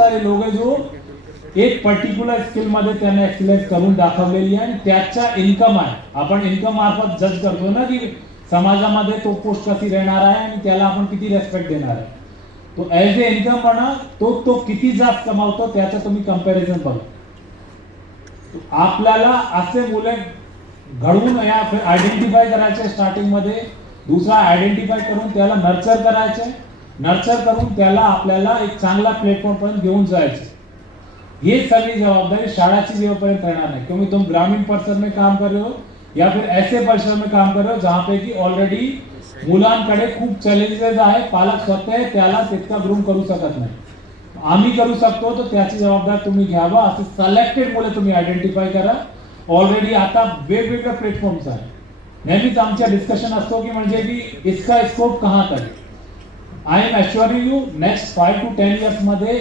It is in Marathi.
सारे लोक आहे जो एक पर्टिक्युलर स्किल मध्ये त्यांना एक्सलेन्स करून दाखवलेली आहे आणि त्याचा इन्कम आहे. आपण इन्कम मार्फत जज करतो ना की समाजामध्ये तो पोस्ट कशी राहणार आहे आणि त्याला आपण किती रेस्पेक्ट देणार आहे. तो ऍज ए इन्कम म्हणा तो किती जास्त कमावतो त्याचं तुम्ही कंपॅरिझन बघा. आपल्याला असे मुले घडवून या आयडेंटिफाय करायचे स्टार्टिंग मध्ये, दुसरा आयडेंटिफाय करून त्याला नर्चर करायचे, नर्चर करून त्याला आपल्याला एक चांगला प्लेटफॉर्म पर्यंत घेऊन जायचे. ये सभी जवाबदारी शाळाची जेव्हापर्यंत राहणार नाही. क्योंकि तुम ग्रामीण परिसर में काम कर रहे हो या फिर ऐसे परिसर में काम कर रहे हो जहाँ पे की ऑलरेडी मुलांकडे खूप चॅलेंजेस आहे, पालक स्वतः त्याला तितका ग्रूम करू शकत नाही. आम्ही करू शकतो, तर त्याची जबाबदारी तुम्ही घ्यावा. असे सिलेक्टेड मुले तुम्ही आयडेंटिफाय करा. ऑलरेडी आता वेगवेगळे प्लॅटफॉर्म्स आहेत. नेहमीच आमच्या डिस्कशन असतो की म्हणजे की इसका स्कोप कहाँ तक. I am assuring you next 5 to 10 years मध्ये